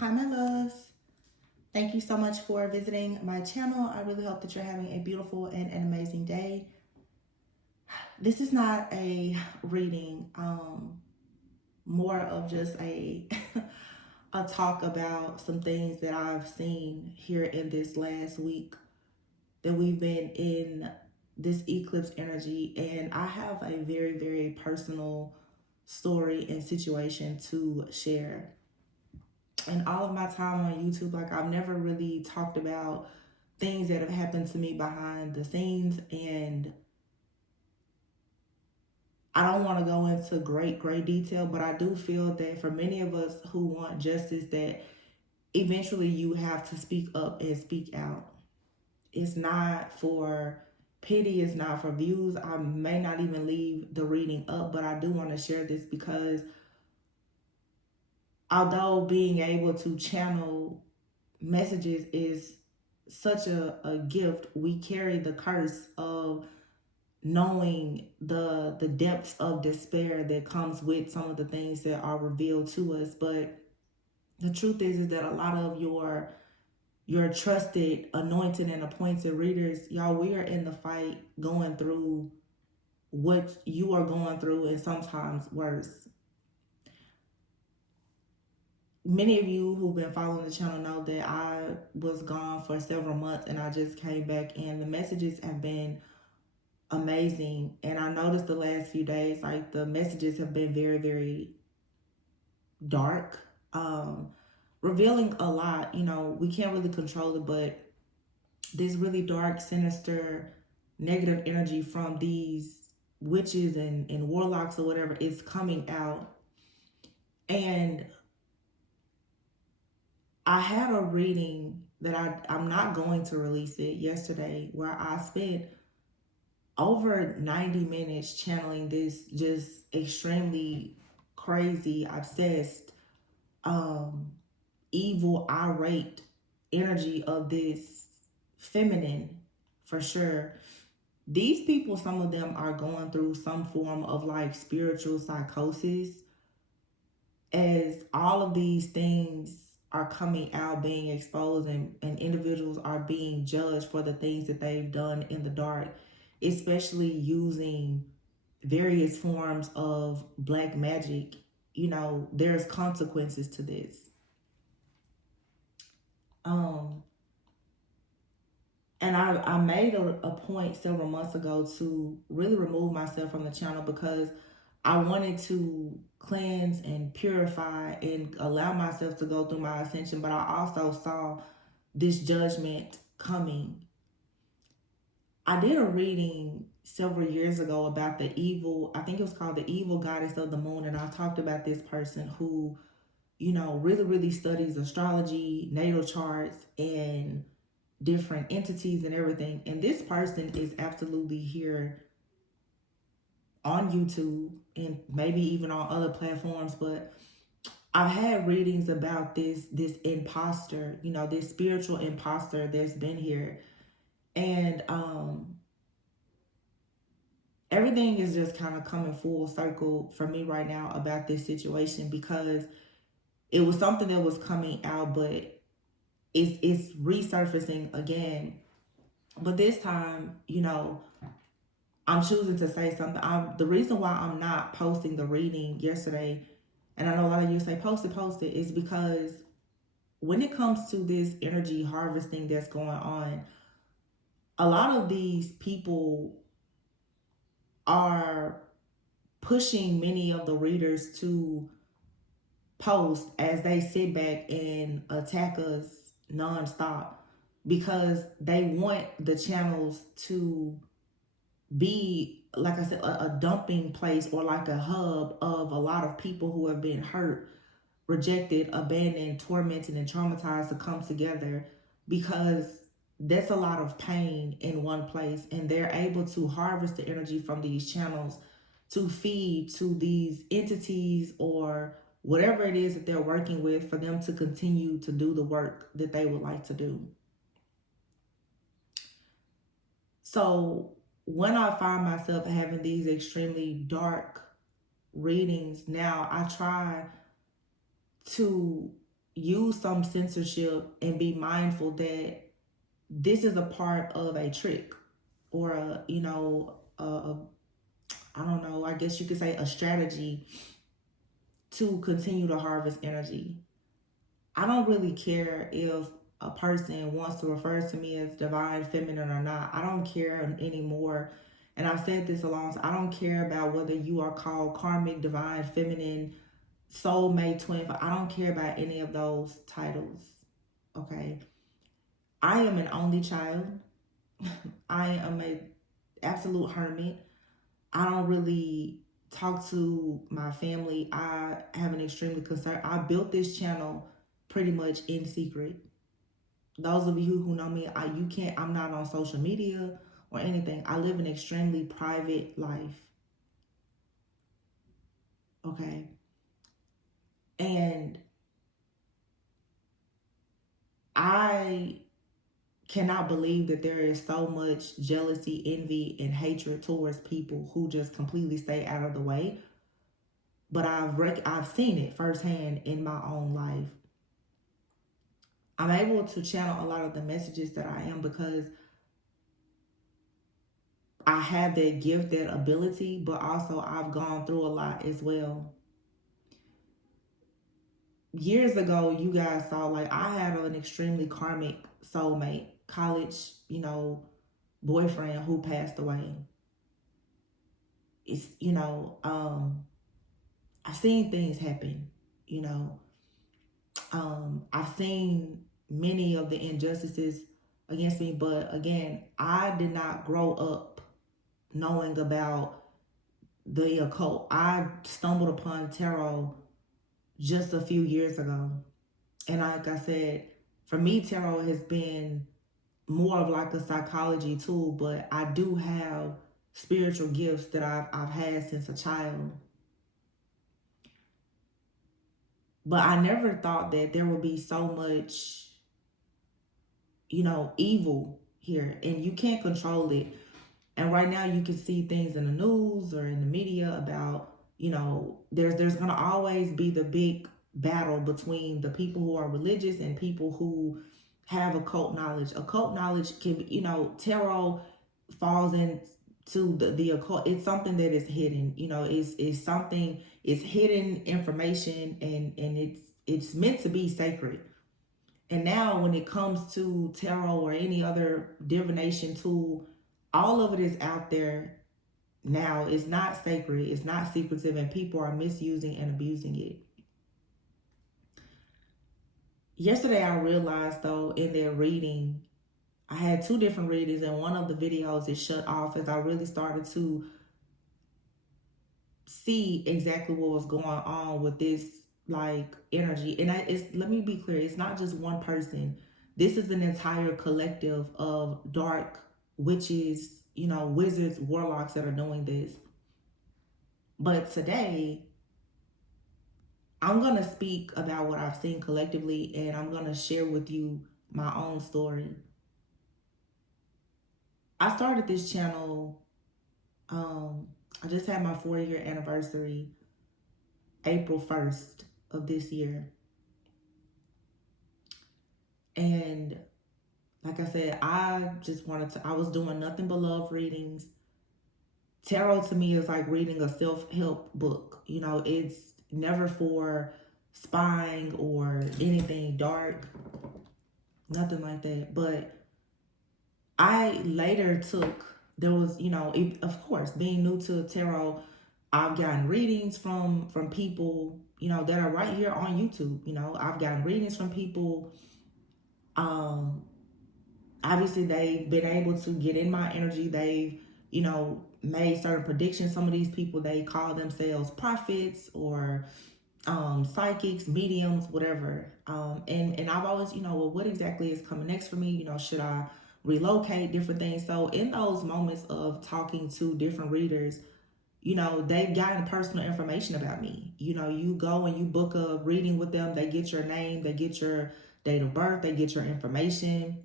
Hi, my loves. Thank you so much for visiting my channel. I really hope that you're having a beautiful and an amazing day. This is not a reading, more of just a a talk about some things that I've seen here in this last week that we've been in this eclipse energy, and I have a very, very personal story and situation to share. In all of my time on YouTube, like I've never really talked about things that have happened to me behind the scenes, and I don't want to go into great detail, but I do feel that for many of us who want justice, that eventually you have to speak up and speak out. It's not for pity, it's not for views. I may not even leave the reading up, but I do want to share this because although being able to channel messages is such a gift, we carry the curse of knowing the depths of despair that comes with some of the things that are revealed to us. But the truth is that a lot of your trusted, anointed, and appointed readers, y'all, we are in the fight going through what you are going through, and sometimes worse. Many of you who've been following the channel know that I was gone for several months and I just came back, and the messages have been amazing. And I noticed the last few days, like the messages have been very, very dark, revealing a lot. You know, we can't really control it, but this really dark, sinister, negative energy from these witches and warlocks or whatever is coming out. And I had a reading that I'm not going to release it yesterday, where I spent over 90 minutes channeling this just extremely crazy, obsessed, um, evil, irate energy of this feminine, for sure. These people, some of them are going through some form of like spiritual psychosis, as all of these things are coming out, being exposed, and individuals are being judged for the things that they've done in the dark, especially using various forms of black magic. You know, there's consequences to this. Um, and I made a point several months ago to really remove myself from the channel because I wanted to cleanse and purify and allow myself to go through my ascension, but I also saw this judgment coming. I did a reading several years ago about the evil, I think it was called The Evil Goddess of the Moon, and I talked about this person who, you know, really studies astrology, natal charts, and different entities and everything. And this person is absolutely here on YouTube and maybe even on other platforms, but I've had readings about this imposter, you know, this spiritual imposter that's been here. And everything is just kind of coming full circle for me right now about this situation, because it was something that was coming out, but it's resurfacing again. But this time, you know, I'm choosing to say something. The reason why I'm not posting the reading yesterday, and I know a lot of you say post it, is because when it comes to this energy harvesting that's going on, a lot of these people are pushing many of the readers to post as they sit back and attack us nonstop, because they want the channels to be, like I said, a dumping place or like a hub of a lot of people who have been hurt, rejected, abandoned, tormented, and traumatized to come together, because that's a lot of pain in one place. And they're able to harvest the energy from these channels to feed to these entities or whatever it is that they're working with, for them to continue to do the work that they would like to do. So when I find myself having these extremely dark readings now, I try to use some censorship and be mindful that this is a part of a trick or I don't know, I guess you could say a strategy to continue to harvest energy. I don't really care if a person wants to refer to me as divine feminine or not. I don't care anymore. And I've said this a long time. I don't care about whether you are called karmic, divine, feminine, soulmate, twin. I don't care about any of those titles. Okay. I am an only child. I am a absolute hermit. I don't really talk to my family. I have an extremely concern. I built this channel pretty much in secret. Those of you who know me, I'm not on social media or anything. I live an extremely private life. Okay. And I cannot believe that there is so much jealousy, envy, and hatred towards people who just completely stay out of the way. But I've seen it firsthand in my own life. I'm able to channel a lot of the messages that I am because I have that gift, that ability, but also I've gone through a lot as well. Years ago, you guys saw, like, I had an extremely karmic soulmate, college, boyfriend who passed away. It's, I've seen things happen, you know. I've seen many of the injustices against me, but again, I did not grow up knowing about the occult. I stumbled upon tarot just a few years ago. And like I said, for me, tarot has been more of like a psychology tool, but I do have spiritual gifts that I've had since a child. But I never thought that there would be so much, evil here, and you can't control it. And right now you can see things in the news or in the media about, there's going to always be the big battle between the people who are religious and people who have occult knowledge. Occult knowledge can be, tarot falls into the occult. It's something that is hidden, it's something, it's hidden information, and it's meant to be sacred. And now when it comes to tarot or any other divination tool, all of it is out there now. It's not sacred, it's not secretive, and people are misusing and abusing it. Yesterday I realized, though, in their reading, I had two different readings, and one of the videos is shut off as I really started to see exactly what was going on with this, like, energy. And let me be clear, it's not just one person. This is an entire collective of dark witches, wizards, warlocks that are doing this. But today, I'm going to speak about what I've seen collectively, and I'm going to share with you my own story. I started this channel, I just had my 4-year anniversary, April 1st of this year. And like I said, I was doing nothing but love readings. Tarot to me is like reading a self-help book. It's never for spying or anything dark, nothing like that. But I later there was, of course, being new to tarot, I've gotten readings from people, that are right here on YouTube. I've gotten readings from people. Obviously they've been able to get in my energy. They've, made certain predictions. Some of these people, they call themselves prophets or psychics, mediums, whatever. And I've always, well, what exactly is coming next for me? Should I relocate, different things? So in those moments of talking to different readers, they've gotten personal information about me. You go and you book a reading with them, they get your name, they get your date of birth, they get your information.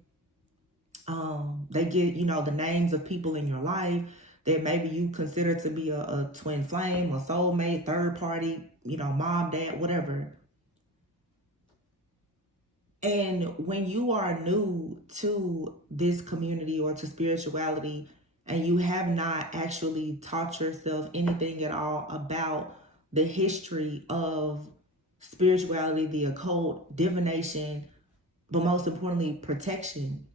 They get, the names of people in your life that maybe you consider to be a twin flame, a soulmate, third party, mom, dad, whatever. And when you are new to this community or to spirituality, and you have not actually taught yourself anything at all about the history of spirituality, the occult, divination, but most importantly, protection,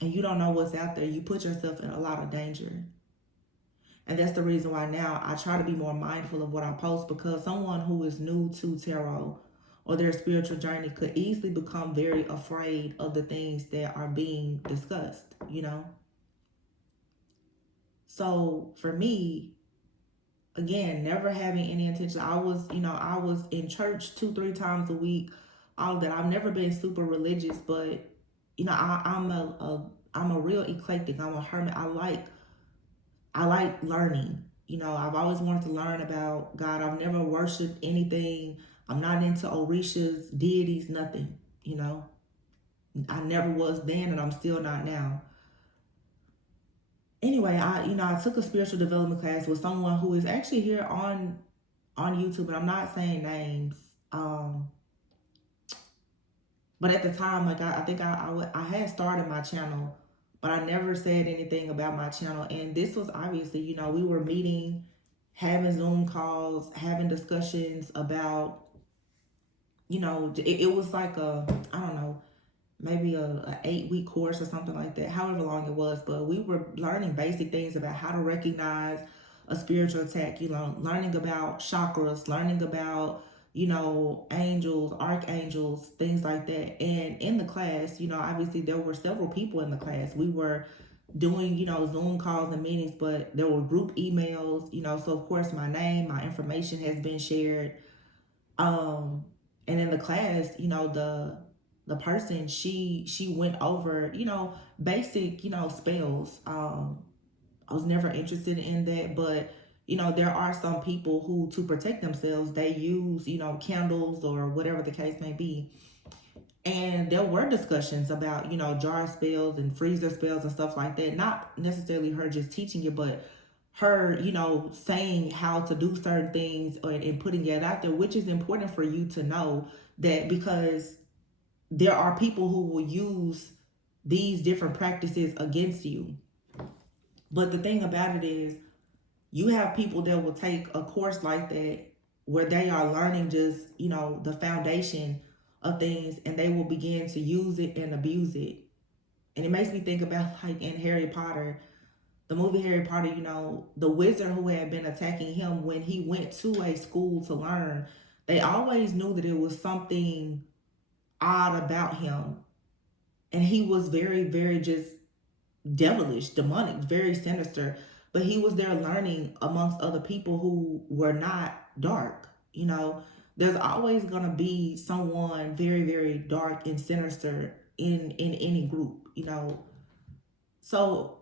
and you don't know what's out there, you put yourself in a lot of danger. And that's the reason why now I try to be more mindful of what I post, because someone who is new to tarot or their spiritual journey could easily become very afraid of the things that are being discussed, you know? So for me, again, never having any intention, I was in church 2-3 times a week, all of that. I've never been super religious, but I'm a real eclectic. I'm a hermit. I like learning. I've always wanted to learn about God. I've never worshiped anything. I'm not into orishas, deities, nothing. I never was then, and I'm still not now. Anyway, I took a spiritual development class with someone who is actually here on YouTube, and I'm not saying names. But at the time, like I think I had started my channel, but I never said anything about my channel. And this was obviously, we were meeting, having Zoom calls, having discussions about, it was like I don't know, maybe a 8-week course or something like that, however long it was. But we were learning basic things about how to recognize a spiritual attack, learning about chakras, learning about angels, archangels, things like that. And in the class, obviously there were several people in the class. We were doing, Zoom calls and meetings, but there were group emails, so of course my name, my information has been shared. And in the class, the person, she went over, basic, spells. I was never interested in that, but there are some people who, to protect themselves, they use, candles or whatever the case may be. And there were discussions about, jar spells and freezer spells and stuff like that. Not necessarily her just teaching it, but her, saying how to do certain things and putting it out there, which is important for you to know that, because there are people who will use these different practices against you. But the thing about it is, you have people that will take a course like that where they are learning just, the foundation of things, and they will begin to use it and abuse it. And it makes me think about, like, in Harry Potter, the movie Harry Potter, the wizard who had been attacking him when he went to a school to learn, they always knew that it was something odd about him. And he was very, very just devilish, demonic, very sinister. But he was there learning amongst other people who were not dark. There's always going to be someone very, very dark and sinister in any group. So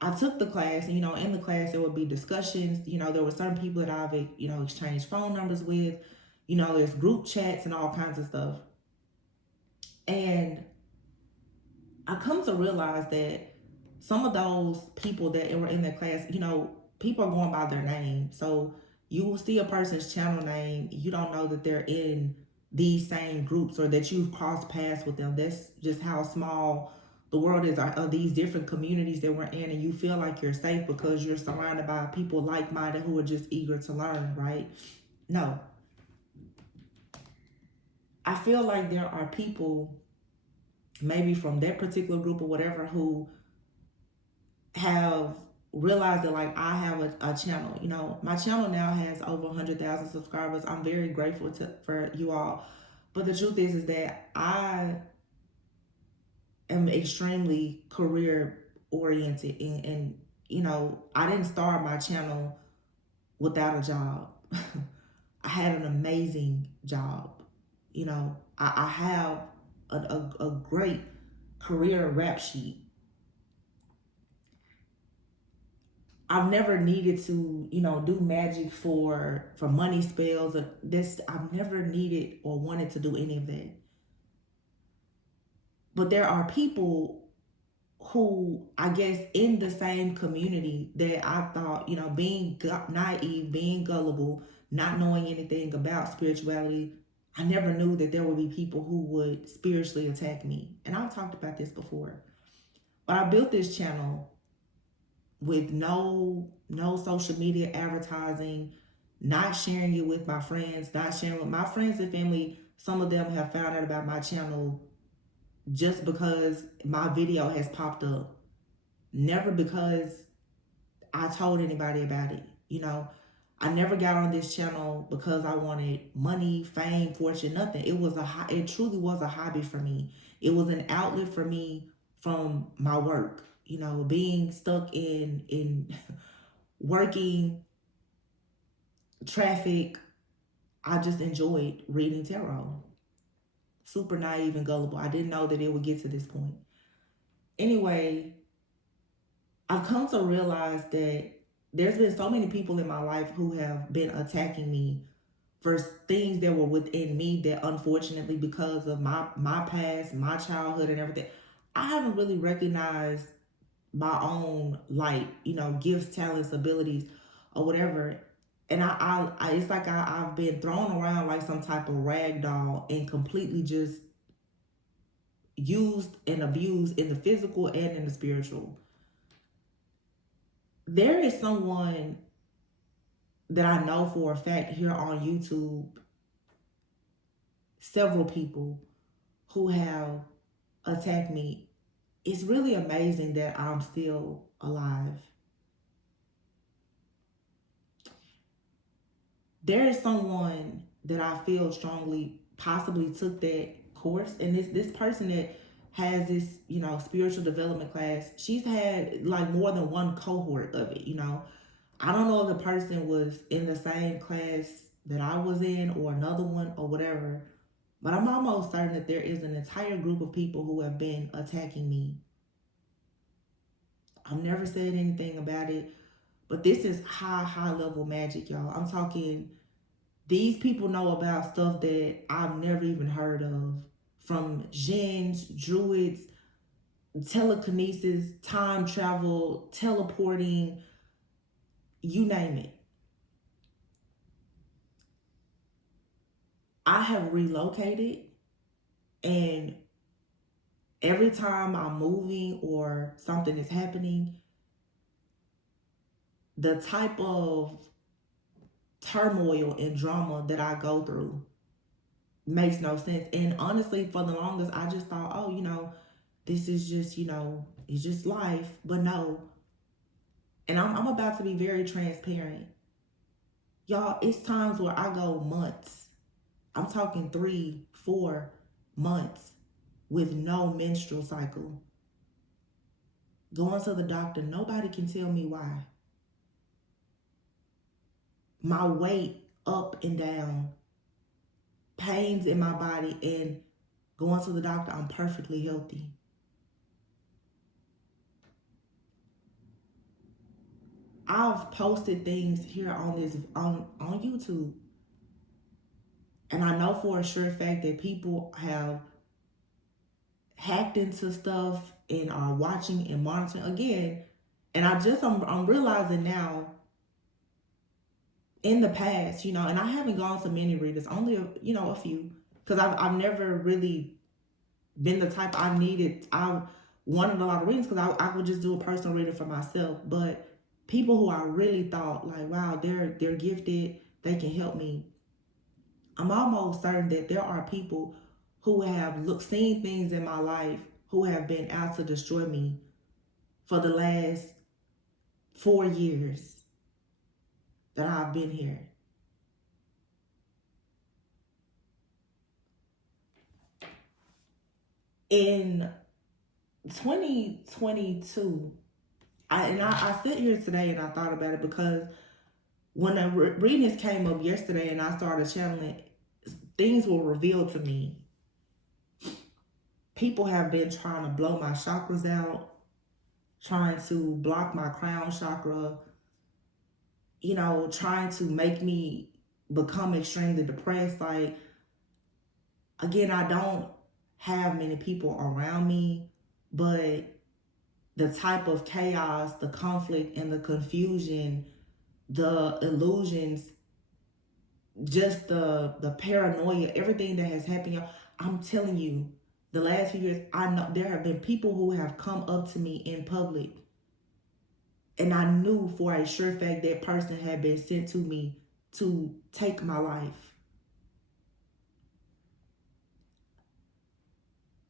I took the class, and in the class there would be discussions. There were certain people that I've exchanged phone numbers with. There's group chats and all kinds of stuff. And I come to realize that some of those people that were in that class, people are going by their name. So you will see a person's channel name, you don't know that they're in these same groups or that you've crossed paths with them. That's just how small the world is, of these different communities that we're in, and you feel like you're safe because you're surrounded by people like-minded who are just eager to learn, right? No. I feel like there are people, maybe from that particular group or whatever, who have realized that, like, I have a channel. My channel now has over 100,000 subscribers. I'm very grateful for you all. But the truth is that I am extremely career oriented, and I didn't start my channel without a job. I had an amazing job. I have a great career rap sheet. I've never needed to, do magic for money spells or this. I've never needed or wanted to do any of that. But there are people who, I guess, in the same community that I thought, being naive, being gullible, not knowing anything about spirituality, I never knew that there would be people who would spiritually attack me. And I've talked about this before. But I built this channel with no social media advertising, not sharing it with my friends, not sharing with my friends and family. Some of them have found out about my channel just because my video has popped up. Never because I told anybody about it. You know, I never got on this channel because I wanted money, fame, fortune, nothing. It truly was a hobby for me. It was an outlet for me from my work. You know, being stuck in working traffic, I just enjoyed reading tarot. Super naive and gullible. I didn't know that it would get to this point. Anyway, I've come to realize that there's been so many people in my life who have been attacking me for things that were within me that unfortunately, because of my past, my childhood and everything, I haven't really recognized my own light, gifts, talents, abilities, or whatever. And I it's like I've been thrown around like some type of rag doll and completely just used and abused in the physical and in the spiritual. There is someone that I know for a fact here on YouTube, several people who have attacked me. It's really amazing that I'm still alive. There is someone that I feel strongly possibly took that course, and this person that has this spiritual development class, she's had like more than one cohort of it. I don't know if the person was in the same class that I was in or another one or whatever, but I'm almost certain that there is an entire group of people who have been attacking me. I've never said anything about it, but this is high level magic, y'all. I'm talking, these people know about stuff that I've never even heard of, from jinns, druids, telekinesis, time travel, teleporting, you name it. I have relocated, and every time I'm moving or something is happening, the type of turmoil and drama that I go through makes no sense. And honestly, for the longest, I just thought, oh, this is just, it's just life. But no. And I'm about to be very transparent. Y'all, it's times where I go months. I'm talking 3-4 months with no menstrual cycle. Going to the doctor, nobody can tell me why. My weight up and down, pains in my body, and going to the doctor, I'm perfectly healthy. I've posted things here on YouTube, and I know for a sure fact that people have hacked into stuff and are watching and monitoring again. And I'm realizing now, in the past, and I haven't gone to many readers, only a few, because I've never really been the type I wanted a lot of readings because I would just do a personal reading for myself. But people who I really thought like, wow, they're gifted, they can help me. I'm almost certain that there are people who have seen things in my life who have been out to destroy me for the last 4 years that I've been here. In 2022, I sit here today and I thought about it because when the readings came up yesterday and I started channeling, things were revealed to me. People have been trying to blow my chakras out, trying to block my crown chakra, trying to make me become extremely depressed. Like, again, I don't have many people around me, but the type of chaos, the conflict, and the confusion, the illusions just the paranoia, everything that has happened, y'all. I'm telling you, the last few years, I know there have been people who have come up to me in public, and I knew for a sure fact that person had been sent to me to take my life.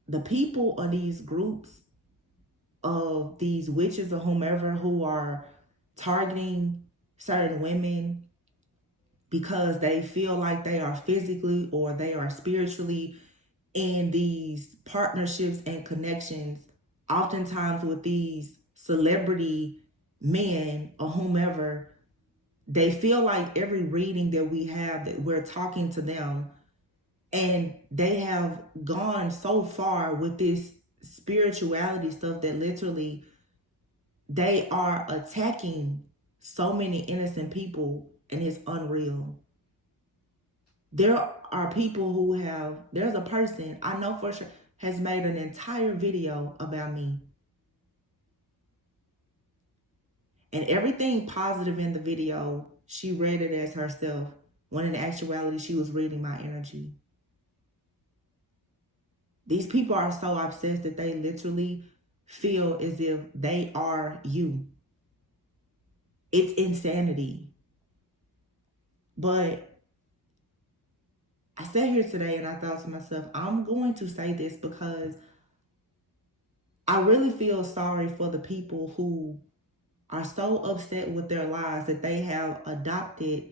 The people of these groups of these witches or whomever who are targeting certain women because they feel like they are physically or they are spiritually in these partnerships and connections, oftentimes with these celebrity men or whomever, they feel like every reading that we have that we're talking to them, and they have gone so far with this spirituality stuff that literally they are attacking so many innocent people, and it's unreal. There are people who there's a person I know for sure has made an entire video about me. And everything positive in the video, she read it as herself, when in actuality, she was reading my energy. These people are so obsessed that they literally feel as if they are you. It's insanity. But I sat here today and I thought to myself, I'm going to say this because I really feel sorry for the people who are so upset with their lives that they have adopted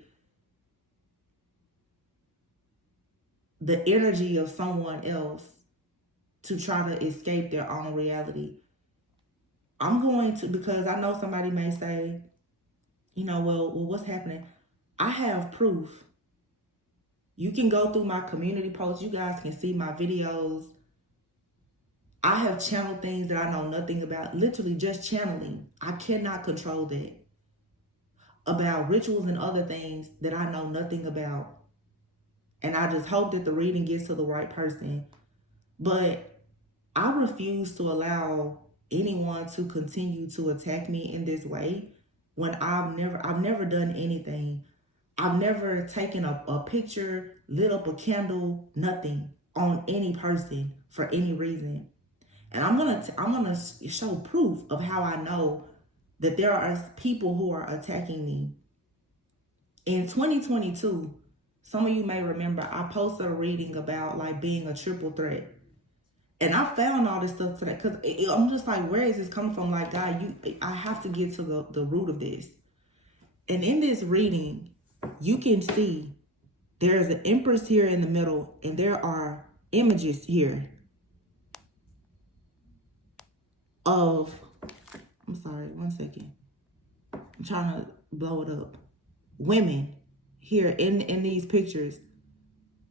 the energy of someone else to try to escape their own reality. I'm going to, because I know somebody may say, well, what's happening? I have proof. You can go through my community posts. You guys can see my videos. I have channeled things that I know nothing about, literally just channeling. I cannot control that. About rituals and other things that I know nothing about. And I just hope that the reading gets to the right person. But I refuse to allow anyone to continue to attack me in this way when I've never done anything. I've never taken a picture, lit up a candle, nothing on any person for any reason. And I'm gonna show proof of how I know that there are people who are attacking me. In 2022, some of you may remember I posted a reading about like being a triple threat. And I found all this stuff today because I'm just like, where is this coming from? Like, God, I have to get to the root of this. And in this reading, you can see there's an empress here in the middle, and there are images here of, I'm sorry, one second. I'm trying to blow it up. Women here in these pictures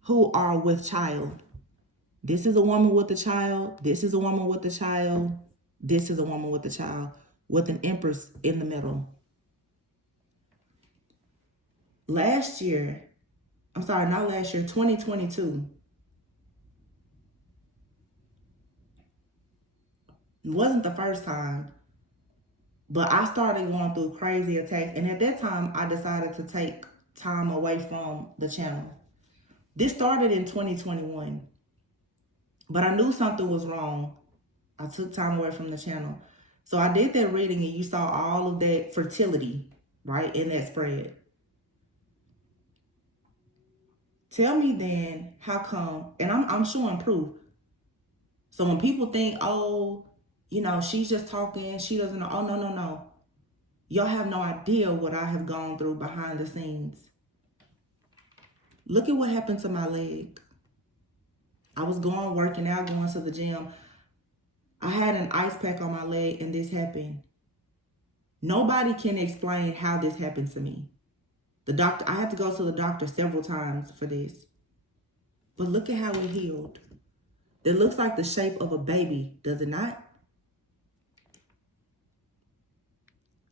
who are with child. This is a woman with a child. This is a woman with a child. This is a woman with a child with an empress in the middle. Last year, 2022, it wasn't the first time, but I started going through crazy attacks. And at that time, I decided to take time away from the channel. This started in 2021, but I knew something was wrong. I took time away from the channel. So I did that reading, and you saw all of that fertility, right, in that spread. Tell me then, how come, and I'm showing proof. So when people think, oh, she's just talking, she doesn't know. Oh, no. Y'all have no idea what I have gone through behind the scenes. Look at what happened to my leg. I was working out, going to the gym. I had an ice pack on my leg, and this happened. Nobody can explain how this happened to me. I had to go to the doctor several times for this. But look at how it healed. It looks like the shape of a baby, does it not?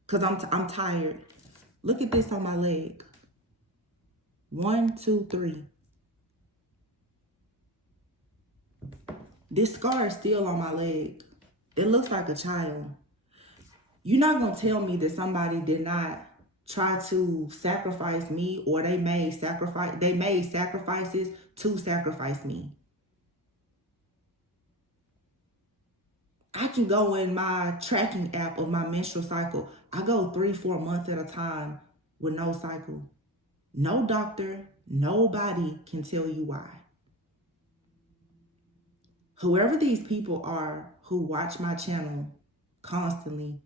Because I'm tired. Look at this on my leg. 1, 2, 3. This scar is still on my leg. It looks like a child. You're not going to tell me that somebody did not try to sacrifice me, or they made sacrifices to sacrifice me. I can go in my tracking app of my menstrual cycle. I go 3-4 months at a time with no cycle. No doctor, nobody can tell you why. Whoever these people are who watch my channel constantly,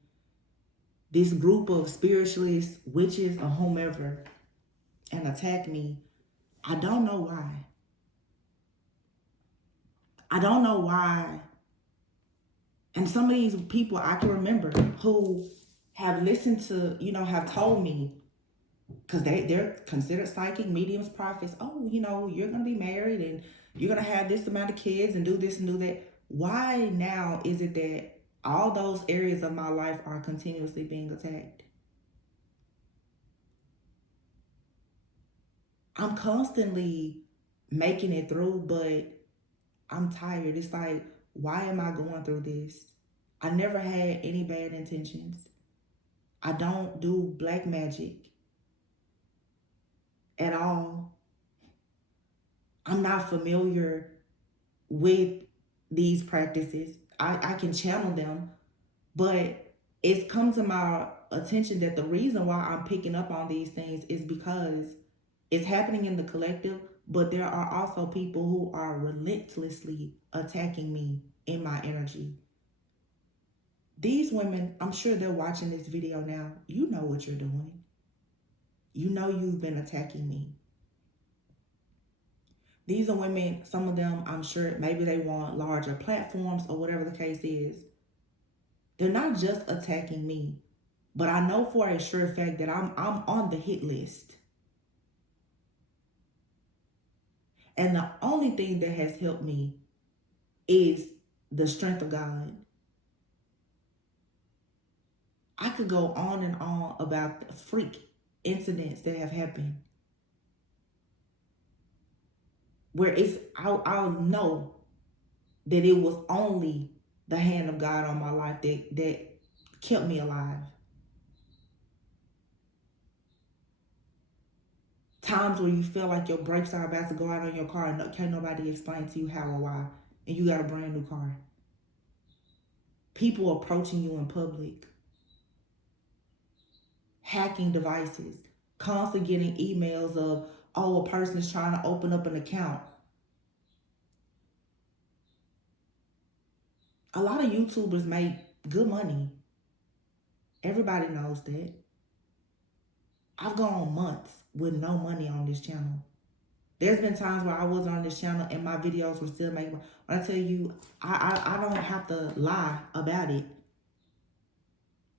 this group of spiritualists, witches, or whomever, and attack me, I don't know why. I don't know why. And some of these people I can remember who have listened to, have told me, because they're considered psychic, mediums, prophets. Oh, you're going to be married and you're going to have this amount of kids and do this and do that. Why now is it that all those areas of my life are continuously being attacked? I'm constantly making it through, but I'm tired. It's like, why am I going through this? I never had any bad intentions. I don't do black magic at all. I'm not familiar with these practices. I can channel them, but it's come to my attention that the reason why I'm picking up on these things is because it's happening in the collective, but there are also people who are relentlessly attacking me in my energy. These women, I'm sure they're watching this video now. You know what you're doing. You know you've been attacking me. These are women, some of them, I'm sure, maybe they want larger platforms or whatever the case is. They're not just attacking me, but I know for a sure fact that I'm on the hit list. And the only thing that has helped me is the strength of God. I could go on and on about the freak incidents that have happened where I'll know that it was only the hand of God on my life that kept me alive. Times where you feel like your brakes are about to go out on your car and can't nobody explain to you how or why, and you got a brand new car. People approaching you in public, hacking devices, constantly getting emails of, oh, a person is trying to open up an account. A lot of YouTubers make good money. Everybody knows that. I've gone months with no money on this channel. There's been times where I was on this channel and my videos were still making money. When I tell you, I don't have to lie about it.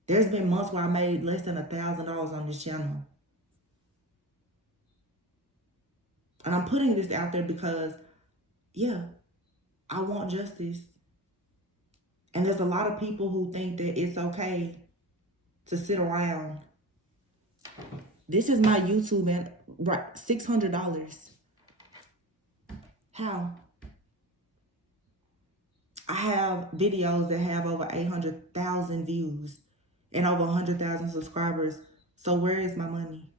There's been months where I made less than $1,000 on this channel. And I'm putting this out there because, yeah, I want justice. And there's a lot of people who think that it's okay to sit around. This is my YouTube, man. Right, $600. How? I have videos that have over 800,000 views and over 100,000 subscribers. So where is my money?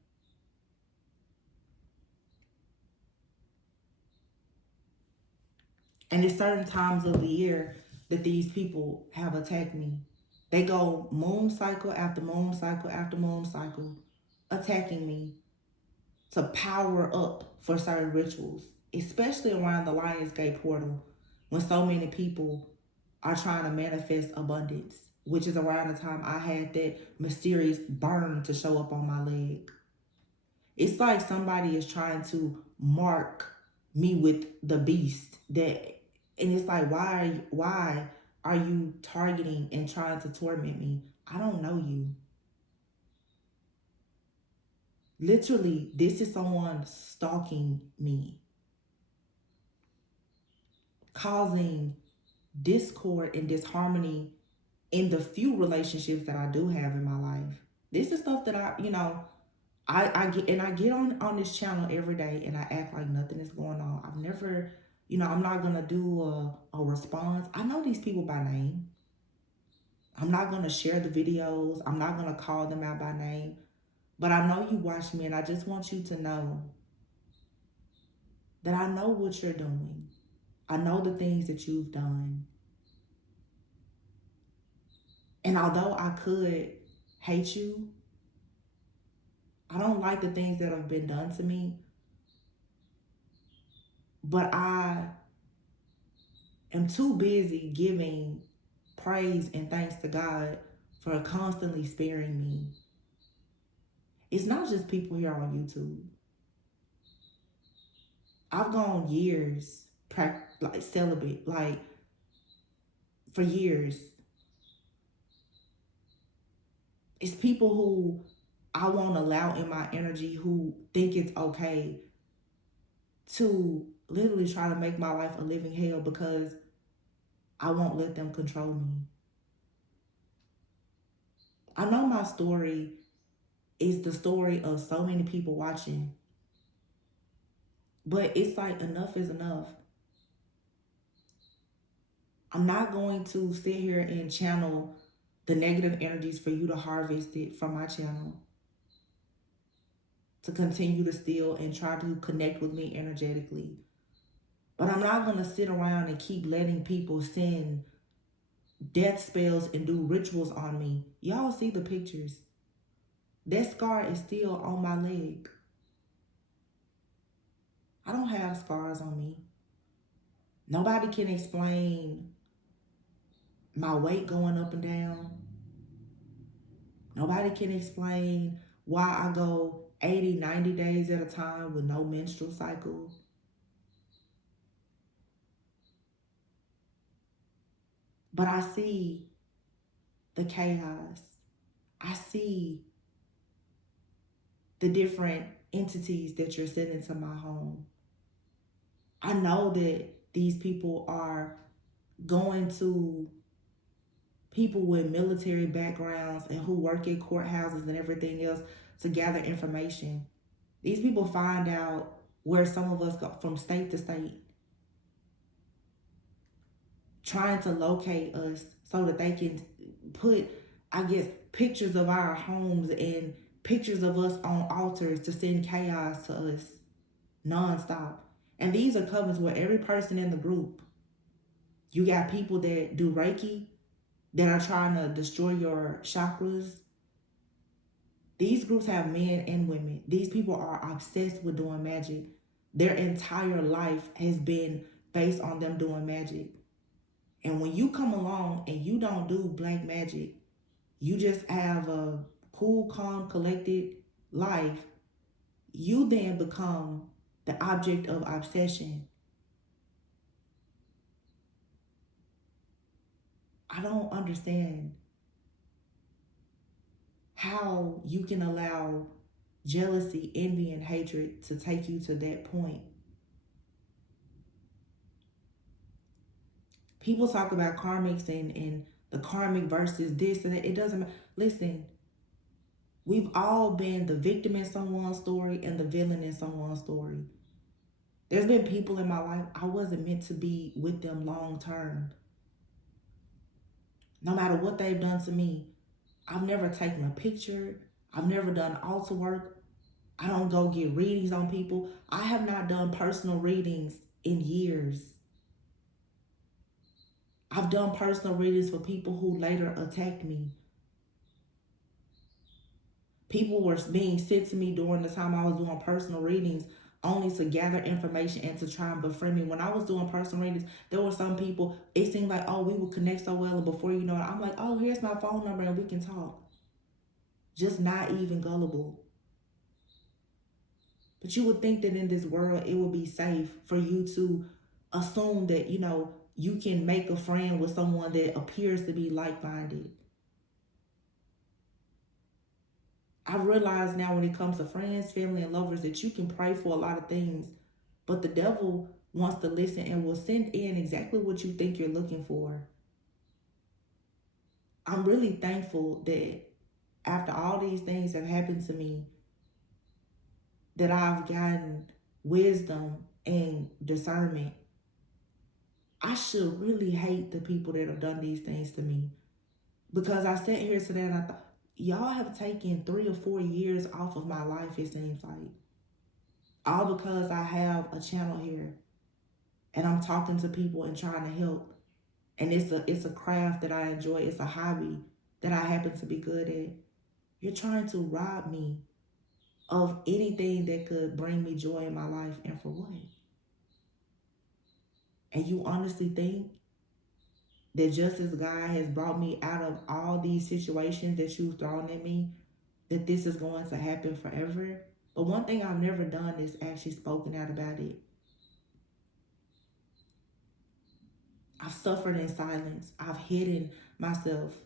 And it's certain times of the year that these people have attacked me. They go moon cycle after moon cycle after moon cycle attacking me to power up for certain rituals, especially around the Lionsgate portal when so many people are trying to manifest abundance, which is around the time I had that mysterious burn to show up on my leg. It's like somebody is trying to mark me with the beast and it's like, why are you targeting and trying to torment me? I don't know you. Literally, this is someone stalking me, causing discord and disharmony in the few relationships that I do have in my life. This is stuff that I get on this channel every day and I act like nothing is going on. I've never, I'm not gonna do a response. I know these people by name. I'm not gonna share the videos. I'm not gonna call them out by name. But I know you watch me, and I just want you to know that I know what you're doing. I know the things that you've done. And although I could hate you, I don't like the things that have been done to me. But I am too busy giving praise and thanks to God for constantly sparing me. It's not just people here on YouTube. I've gone years, like celibate, like for years. It's people who I won't allow in my energy who think it's okay to literally try to make my life a living hell because I won't let them control me. I know my story is the story of so many people watching, but it's like enough is enough. I'm not going to sit here and channel the negative energies for you to harvest it from my channel, to continue to steal and try to connect with me energetically. But I'm not going to sit around and keep letting people send death spells and do rituals on me. Y'all see the pictures. That scar is still on my leg. I don't have scars on me. Nobody can explain my weight going up and down. Nobody can explain why I go 80, 90 days at a time with no menstrual cycle. But I see the chaos. I see the different entities that you're sending to my home. I know that these people are going to people with military backgrounds and who work at courthouses and everything else to gather information. These people find out where some of us go from state to state, trying to locate us so that they can put, I guess, pictures of our homes and pictures of us on altars to send chaos to us nonstop. And these are covens where every person in the group, you got people that do Reiki that are trying to destroy your chakras. These groups have men and women. These people are obsessed with doing magic. Their entire life has been based on them doing magic. And when you come along and you don't do black magic, you just have a cool, calm, collected life, you then become the object of obsession. I don't understand how you can allow jealousy, envy, and hatred to take you to that point. People talk about karmics and the karmic versus this and that. It doesn't matter. Listen, we've all been the victim in someone's story and the villain in someone's story. There's been people in my life, I wasn't meant to be with them long term. No matter what they've done to me, I've never taken a picture. I've never done altar work. I don't go get readings on people. I have not done personal readings in years. I've done personal readings for people who later attacked me. People were being sent to me during the time I was doing personal readings only to gather information and to try and befriend me. When I was doing personal readings, there were some people, it seemed like, oh, we would connect so well. And before you know it, I'm like, oh, here's my phone number and we can talk. Just naive and gullible. But you would think that in this world, it would be safe for you to assume that, you can make a friend with someone that appears to be like-minded. I realize now when it comes to friends, family, and lovers that you can pray for a lot of things, but the devil wants to listen and will send in exactly what you think you're looking for. I'm really thankful that after all these things have happened to me, that I've gotten wisdom and discernment. I should really hate the people that have done these things to me, because I sat here today and I thought, y'all have taken 3 or 4 years off of my life, it seems like. All because I have a channel here and I'm talking to people and trying to help. And it's a craft that I enjoy. It's a hobby that I happen to be good at. You're trying to rob me of anything that could bring me joy in my life, and for what? And you honestly think that just as God has brought me out of all these situations that you've thrown at me, that this is going to happen forever? But one thing I've never done is actually spoken out about it. I've suffered in silence. I've hidden myself.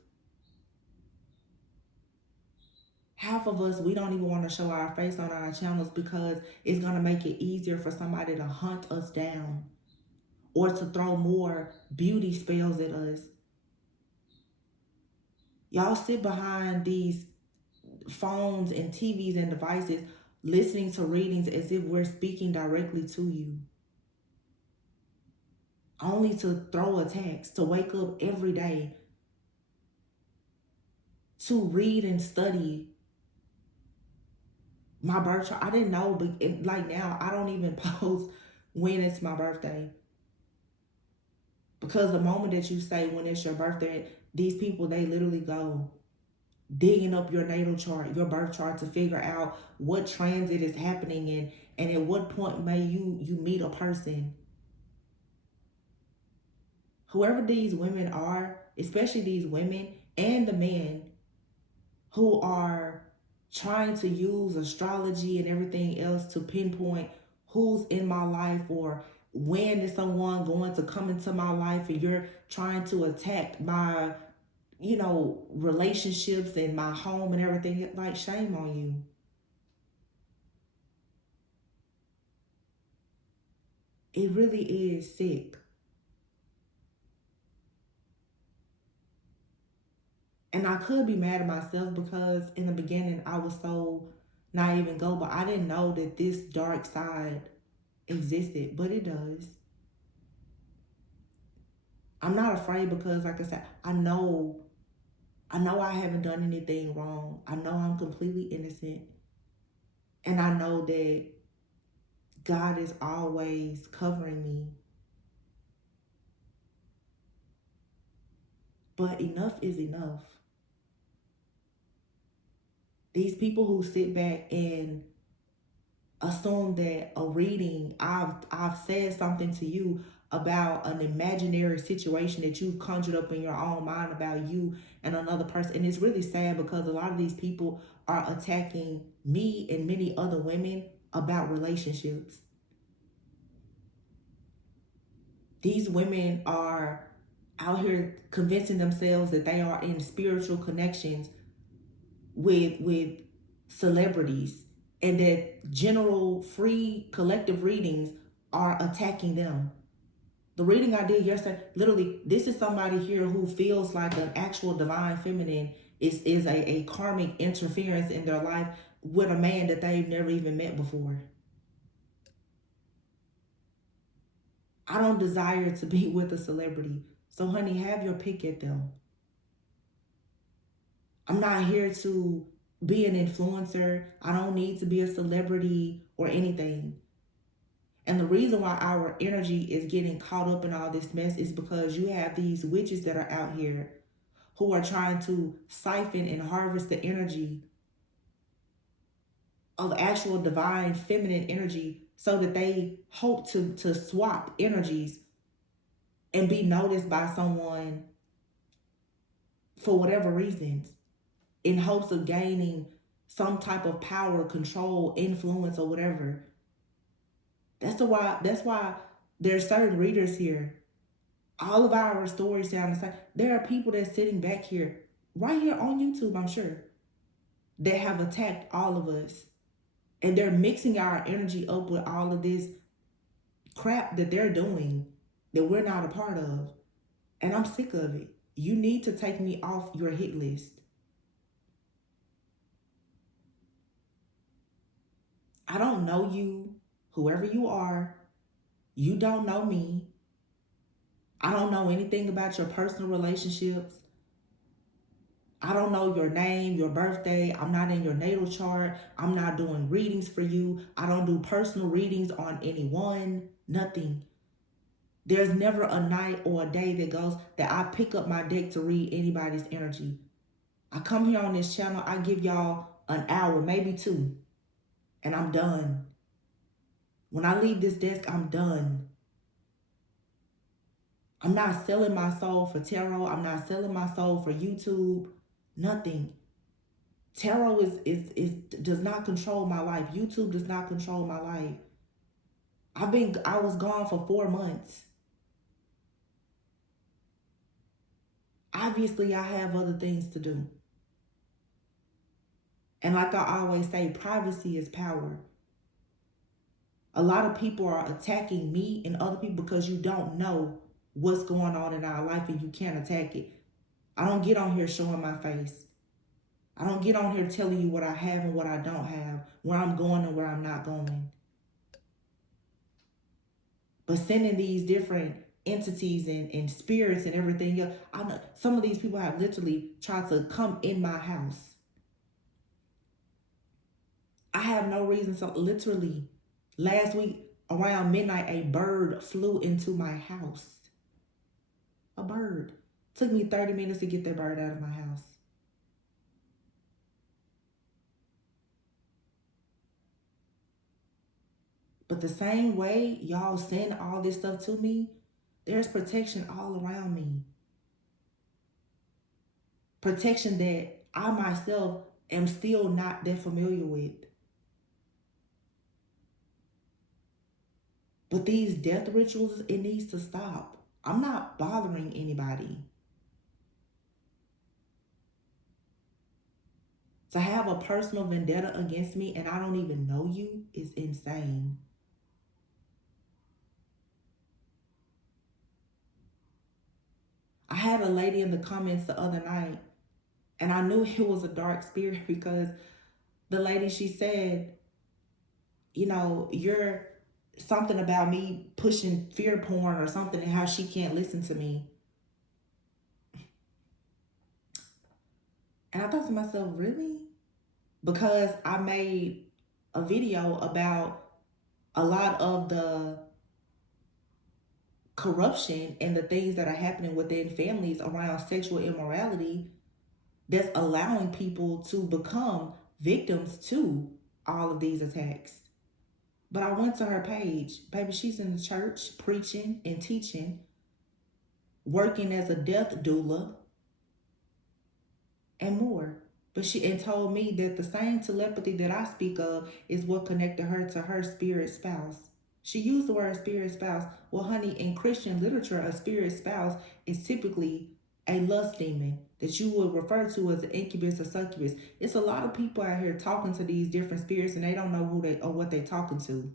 Half of us, we don't even want to show our face on our channels because it's going to make it easier for somebody to hunt us down or to throw more beauty spells at us. Y'all sit behind these phones and TVs and devices listening to readings as if we're speaking directly to you, only to throw attacks, to wake up every day, to read and study my birth chart. I didn't know, but like now, I don't even post when it's my birthday. Because the moment that you say when it's your birthday, these people, they literally go digging up your natal chart, your birth chart, to figure out what transit is happening and at what point may you meet a person. Whoever these women are, especially these women and the men who are trying to use astrology and everything else to pinpoint who's in my life or when is someone going to come into my life, and you're trying to attack my, relationships and my home and everything, like, shame on you. It really is sick. And I could be mad at myself because in the beginning I was so naive and gullible. I didn't know that this dark side existed, but it does. I'm not afraid because, like I said, I know I haven't done anything wrong. I know I'm completely innocent. And I know that God is always covering me. But enough is enough. These people who sit back and assume that a reading, I've said something to you about an imaginary situation that you've conjured up in your own mind about you and another person. And it's really sad because a lot of these people are attacking me and many other women about relationships. These women are out here convincing themselves that they are in spiritual connections with celebrities, and that general free collective readings are attacking them. The reading I did yesterday, literally, this is somebody here who feels like an actual divine feminine is a karmic interference in their life with a man that they've never even met before. I don't desire to be with a celebrity. So honey, have your pick at them. I'm not here to be an influencer. I don't need to be a celebrity or anything. And the reason why our energy is getting caught up in all this mess is because you have these witches that are out here who are trying to siphon and harvest the energy of actual divine feminine energy so that they hope to swap energies and be noticed by someone for whatever reasons, in hopes of gaining some type of power, control, influence, or whatever. That's why there's certain readers here. All of our stories sound the same. There are people that's sitting back here, right here on YouTube, I'm sure, that have attacked all of us. And they're mixing our energy up with all of this crap that they're doing that we're not a part of. And I'm sick of it. You need to take me off your hit list. I don't know you, whoever you are. You don't know me. I don't know anything about your personal relationships. I don't know your name, your birthday. I'm not in your natal chart. I'm not doing readings for you. I don't do personal readings on anyone. Nothing. There's never a night or a day that goes that I pick up my deck to read anybody's energy. I come here on this channel, I give y'all an hour, maybe two, and I'm done. When I leave this desk, I'm done. I'm not selling my soul for tarot. I'm not selling my soul for YouTube. Nothing. Tarot is does not control my life. YouTube does not control my life. I was gone for 4 months. Obviously, I have other things to do. And like I always say, privacy is power. A lot of people are attacking me and other people because you don't know what's going on in our life and you can't attack it. I don't get on here showing my face. I don't get on here telling you what I have and what I don't have, where I'm going and where I'm not going. But sending these different entities and spirits and everything else, I know some of these people have literally tried to come in my house. I have no reason. So literally, last week around midnight, a bird flew into my house. A bird. Took me 30 minutes to get that bird out of my house. But the same way y'all send all this stuff to me, there's protection all around me. Protection that I myself am still not that familiar with. But these death rituals, it needs to stop. I'm not bothering anybody. To have a personal vendetta against me and I don't even know you is insane. I had a lady in the comments the other night, and I knew it was a dark spirit because the lady, she said, you know, you're something about me pushing fear porn or something and how she can't listen to me. And I thought to myself, really? Because I made a video about a lot of the corruption and the things that are happening within families around sexual immorality that's allowing people to become victims to all of these attacks. But I went to her page. Baby, she's in the church preaching and teaching, working as a death doula, and more. But she told me that the same telepathy that I speak of is what connected her to her spirit spouse. She used the word spirit spouse. Well, honey, in Christian literature, a spirit spouse is typically a lust demon that you would refer to as an incubus or succubus. It's a lot of people out here talking to these different spirits and they don't know who they or what they're talking to.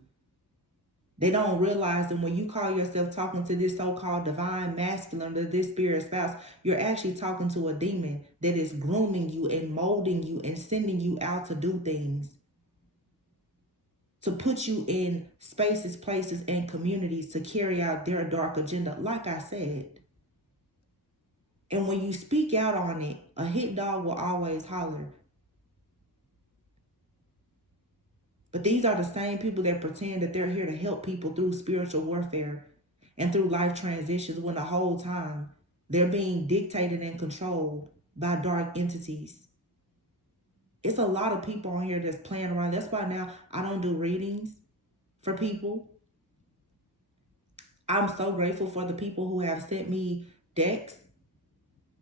They don't realize that when you call yourself talking to this so-called divine masculine, to this spirit spouse, you're actually talking to a demon that is grooming you and molding you and sending you out to do things, to put you in spaces, places, and communities to carry out their dark agenda, like I said. And when you speak out on it, a hit dog will always holler. But these are the same people that pretend that they're here to help people through spiritual warfare and through life transitions when the whole time they're being dictated and controlled by dark entities. It's a lot of people on here that's playing around. That's why now I don't do readings for people. I'm so grateful for the people who have sent me decks.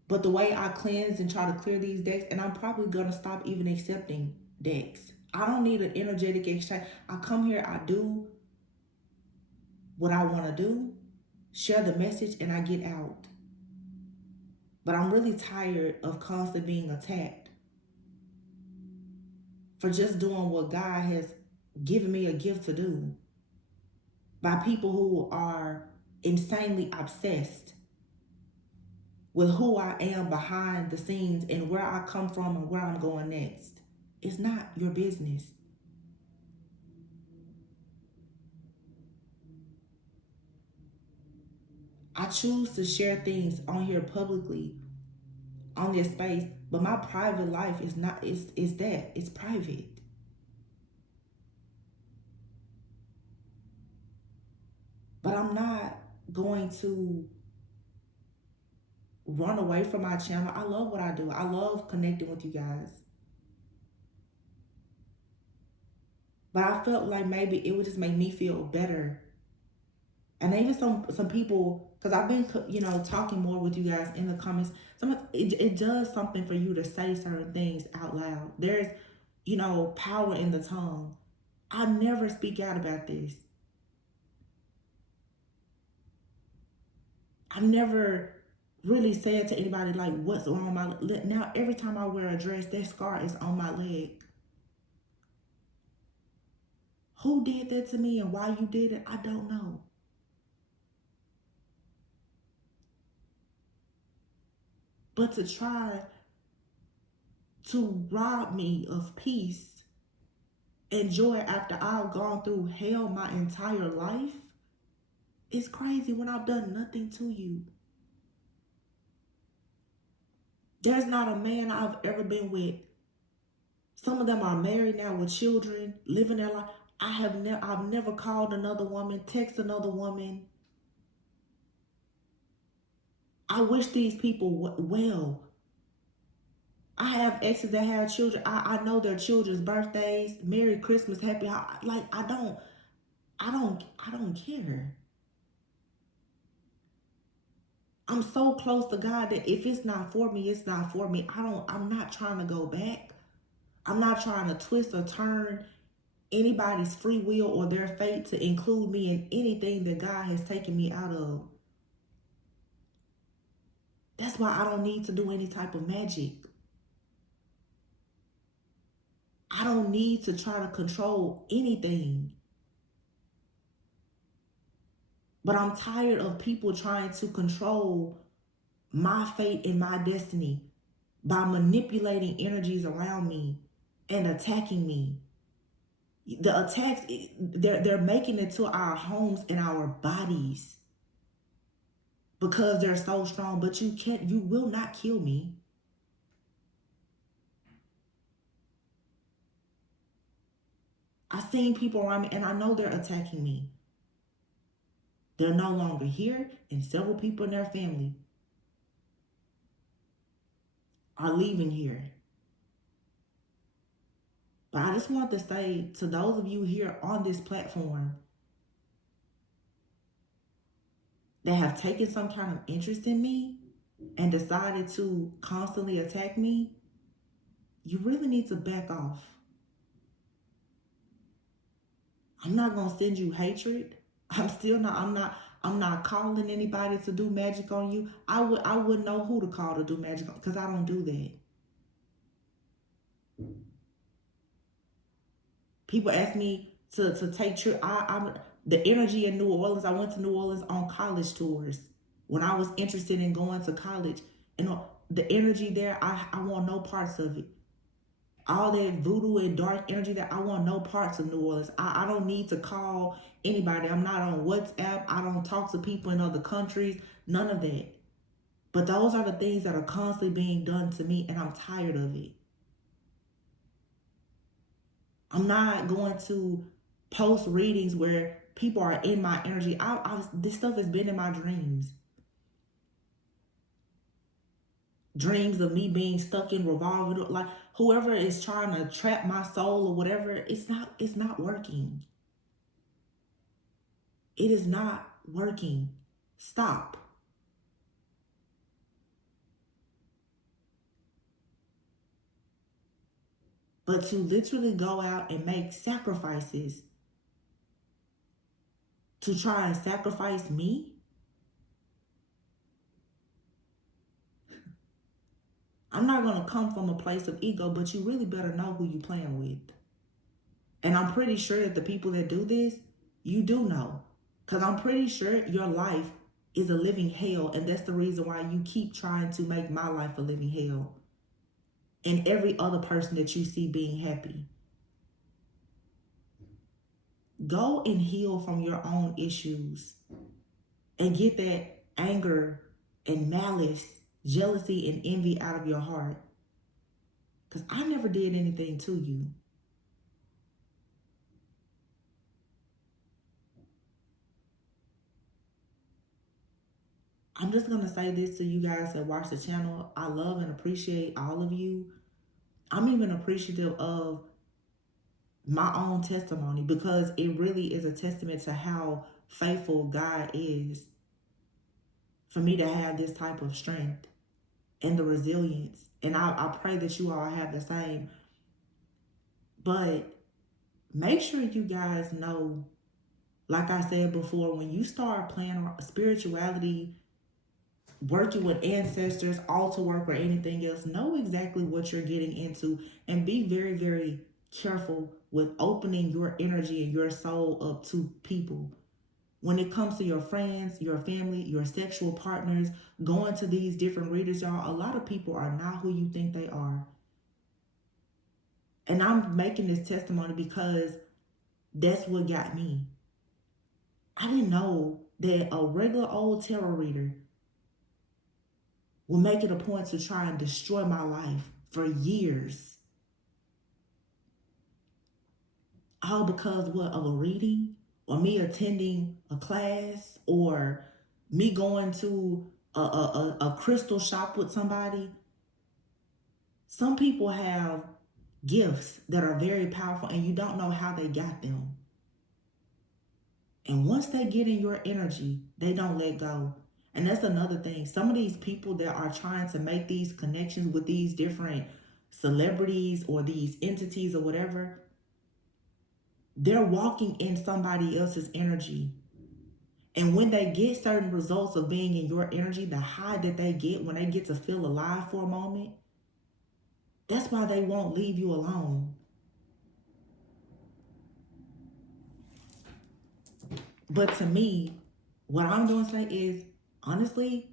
But the way I cleanse and try to clear these decks, and I'm probably going to stop even accepting decks. I don't need an energetic exchange. I come here, I do what I want to do, share the message, and I get out. But I'm really tired of constantly being attacked for just doing what God has given me a gift to do by people who are insanely obsessed with who I am behind the scenes and where I come from and where I'm going next. It's not your business. I choose to share things on here publicly on this space, but my private life is not, is that, it's private. But I'm not going to run away from my channel. I love what I do. I love connecting with you guys. But I felt like maybe it would just make me feel better. And even some people, because I've been, talking more with you guys in the comments. It does something for you to say certain things out loud. There's, power in the tongue. I never speak out about this. I've never really said to anybody like what's on my leg. Now every time I wear a dress, that scar is on my leg. Who did that to me and why you did it, I don't know. But to try to rob me of peace and joy after I've gone through hell my entire life, it's crazy when I've done nothing to you. There's not a man I've ever been with. Some of them are married now with children, living their life. I've never called another woman, text another woman. I wish these people well. I have exes that have children. I know their children's birthdays. Merry Christmas, happy. Like I don't care. I'm so close to God that if it's not for me, it's not for me. I'm not trying to go back. I'm not trying to twist or turn anybody's free will or their fate to include me in anything that God has taken me out of. That's why I don't need to do any type of magic. I don't need to try to control anything. But I'm tired of people trying to control my fate and my destiny by manipulating energies around me and attacking me. The attacks, they're making it to our homes and our bodies because they're so strong. But you will not kill me. I've seen people around me and I know they're attacking me. They're no longer here, and several people in their family are leaving here. But I just want to say to those of you here on this platform that have taken some kind of interest in me and decided to constantly attack me, you really need to back off. I'm not going to send you hatred. I'm not calling anybody to do magic on you. I wouldn't know who to call to do magic on, because I don't do that. People ask me to take trip. I'm the energy in New Orleans. I went to New Orleans on college tours when I was interested in going to college, and the energy there, I want no parts of it. All that voodoo and dark energy that I want no parts of New Orleans. I don't need to call anybody. I'm not on WhatsApp. I don't talk to people in other countries. None of that. But those are the things that are constantly being done to me, and I'm tired of it. I'm not going to post readings where people are in my energy. This stuff has been in my dreams. Dreams of me being stuck in revolving, like whoever is trying to trap my soul or whatever, it's not working. It is not working. Stop. But to literally go out and make sacrifices to try and sacrifice me, I'm not going to come from a place of ego, but you really better know who you playing with. And I'm pretty sure that the people that do this, you do know. Because I'm pretty sure your life is a living hell, and that's the reason why you keep trying to make my life a living hell. And every other person that you see being happy. Go and heal from your own issues and get that anger and malice jealousy and envy out of your heart. Because I never did anything to you. I'm just going to say this to you guys that watch the channel. I love and appreciate all of you. I'm even appreciative of my own testimony because it really is a testament to how faithful God is for me to have this type of strength and the resilience. And I pray that you all have the same. But make sure you guys know, like I said before, when you start playing spirituality, working with ancestors, altar work, or anything else, know exactly what you're getting into and be very, very careful with opening your energy and your soul up to people. When it comes to your friends, your family, your sexual partners, going to these different readers, y'all, a lot of people are not who you think they are. And I'm making this testimony because that's what got me. I didn't know that a regular old tarot reader will make it a point to try and destroy my life for years. All because what, of a reading, or me attending a class, or me going to a crystal shop with somebody. Some people have gifts that are very powerful and you don't know how they got them. And once they get in your energy, they don't let go. And that's another thing. Some of these people that are trying to make these connections with these different celebrities or these entities or whatever, they're walking in somebody else's energy. And when they get certain results of being in your energy, the high that they get when they get to feel alive for a moment, that's why they won't leave you alone. But to me, what I'm going to say is, honestly,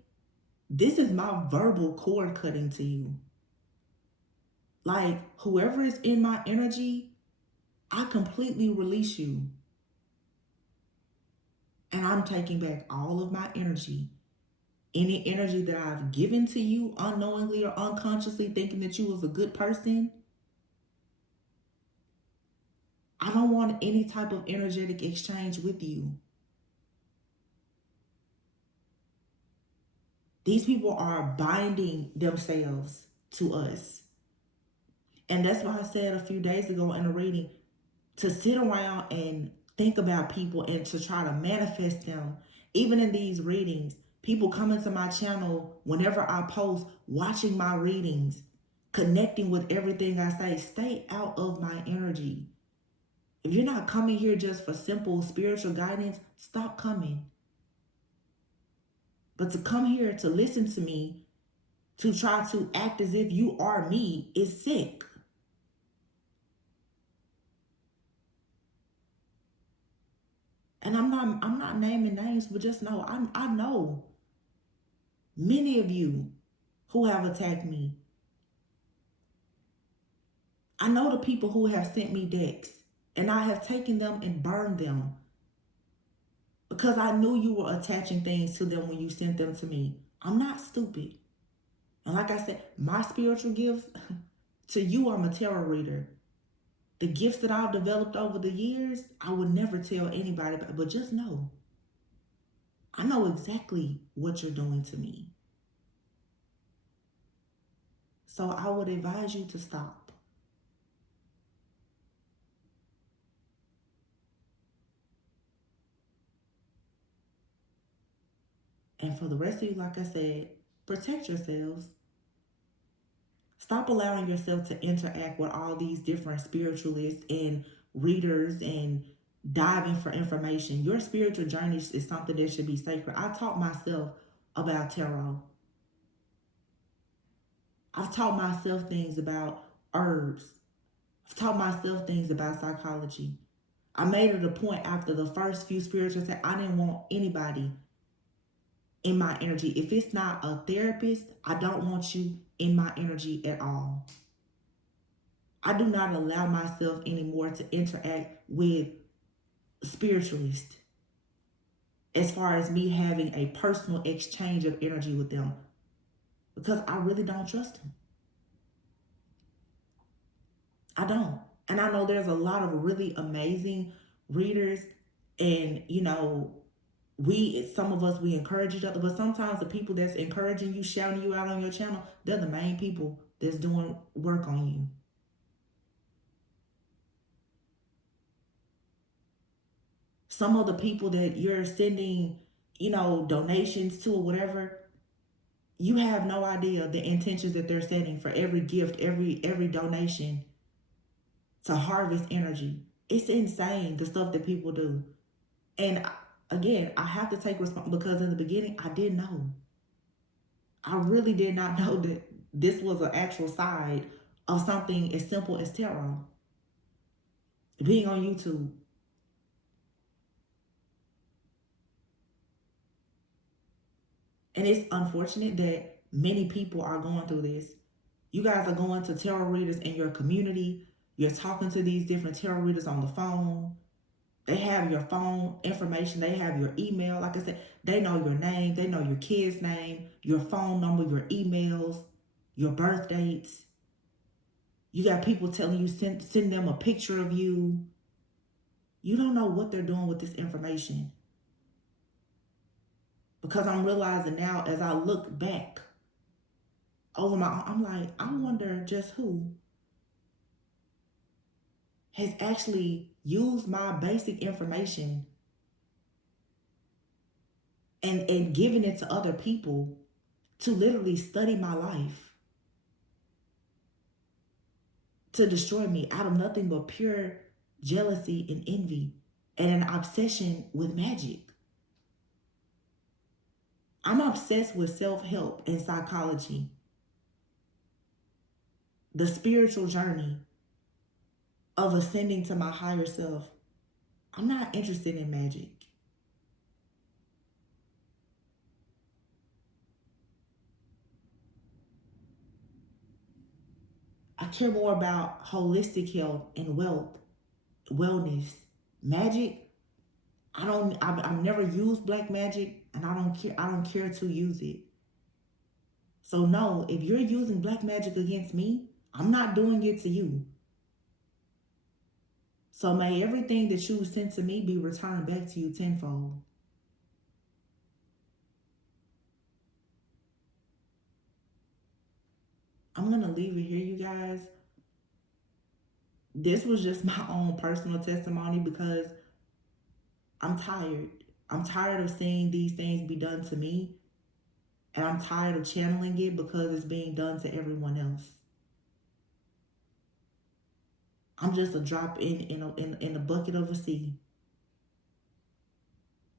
this is my verbal cord cutting to you. Like, whoever is in my energy, I completely release you. And I'm taking back all of my energy. Any energy that I've given to you unknowingly or unconsciously, thinking that you was a good person, I don't want any type of energetic exchange with you. These people are binding themselves to us. And that's why I said a few days ago in a reading, to sit around and think about people and to try to manifest them. Even in these readings, people coming to my channel whenever I post, watching my readings, connecting with everything I say. Stay out of my energy. If you're not coming here just for simple spiritual guidance, stop coming. But to come here to listen to me, to try to act as if you are me, is sick. And I'm not naming names, but just know I know many of you who have attacked me. I know the people who have sent me decks, and I have taken them and burned them because I knew you were attaching things to them when you sent them to me. I'm not stupid. And like I said, my spiritual gifts, to you, I'm a tarot reader. The gifts that I've developed over the years, I would never tell anybody about, but just know, I know exactly what you're doing to me. So I would advise you to stop. And for the rest of you, like I said, protect yourselves. Stop allowing yourself to interact with all these different spiritualists and readers and diving for information. Your spiritual journey is something that should be sacred. I taught myself about tarot. I've taught myself things about herbs. I've taught myself things about psychology. I made it a point after the first few spirituals that I didn't want anybody in my energy. If it's not a therapist, I don't want you in my energy at all. I do not allow myself anymore to interact with spiritualists as far as me having a personal exchange of energy with them. because I really don't trust him. I don't. And I know there's a lot of really amazing readers, and some of us, we encourage each other, but sometimes the people that's encouraging you, shouting you out on your channel, they're the main people that's doing work on you. Some of the people that you're sending, donations to or whatever, you have no idea the intentions that they're setting for every gift, every donation, to harvest energy. It's insane, the stuff that people do. And again, I have to take responsibility, because in the beginning, I didn't know. I really did not know that this was an actual side of something as simple as tarot. Being on YouTube. And it's unfortunate that many people are going through this. You guys are going to tarot readers in your community. You're talking to these different tarot readers on the phone. They have your phone information. They have your email. Like I said, they know your name. They know your kid's name, your phone number, your emails, your birth dates. You got people telling you, send them a picture of you. You don't know what they're doing with this information. Because I'm realizing now, as I look back over I'm like, I wonder just who has actually used my basic information and given it to other people to literally study my life, to destroy me out of nothing but pure jealousy and envy and an obsession with magic. I'm obsessed with self-help and psychology, the spiritual journey of ascending to my higher self. I'm not interested in magic. I care more about holistic health and wellness. Magic, I've never used black magic, and I don't care to use it. So no, if you're using black magic against me, I'm not doing it to you. So may everything that you sent to me be returned back to you tenfold. I'm going to leave it here, you guys. This was just my own personal testimony, because I'm tired. I'm tired of seeing these things be done to me. And I'm tired of channeling it because it's being done to everyone else. I'm just a drop in a bucket of a sea.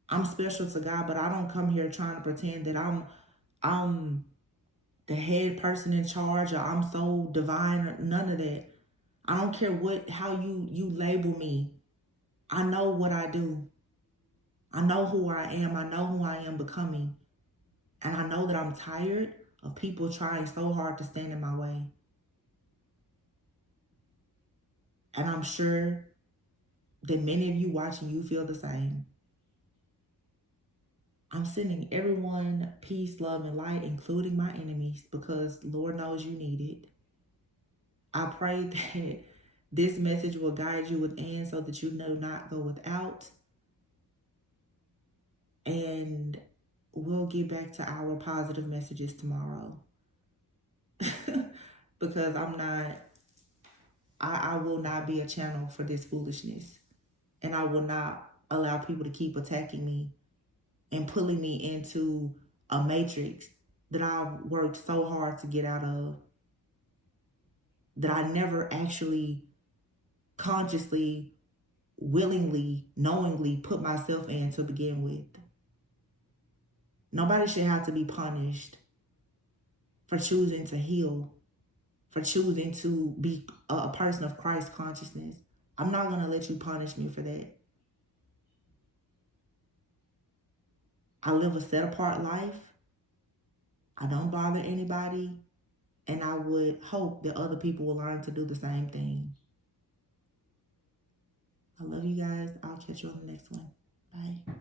I'm special to God, but I don't come here trying to pretend that I'm the head person in charge, or I'm so divine, or none of that. I don't care how you label me. I know what I do. I know who I am. I know who I am becoming. And I know that I'm tired of people trying so hard to stand in my way. And I'm sure that many of you watching, you feel the same. I'm sending everyone peace, love, and light, including my enemies, because Lord knows you need it. I pray that this message will guide you within, so that you do not go without. And we'll get back to our positive messages tomorrow. Because I will not be a channel for this foolishness. And I will not allow people to keep attacking me and pulling me into a matrix that I've worked so hard to get out of, that I never actually consciously, willingly, knowingly put myself in to begin with. Nobody should have to be punished for choosing to heal, for choosing to be a person of Christ consciousness. I'm not going to let you punish me for that. I live a set apart life. I don't bother anybody. And I would hope that other people will learn to do the same thing. I love you guys. I'll catch you on the next one. Bye.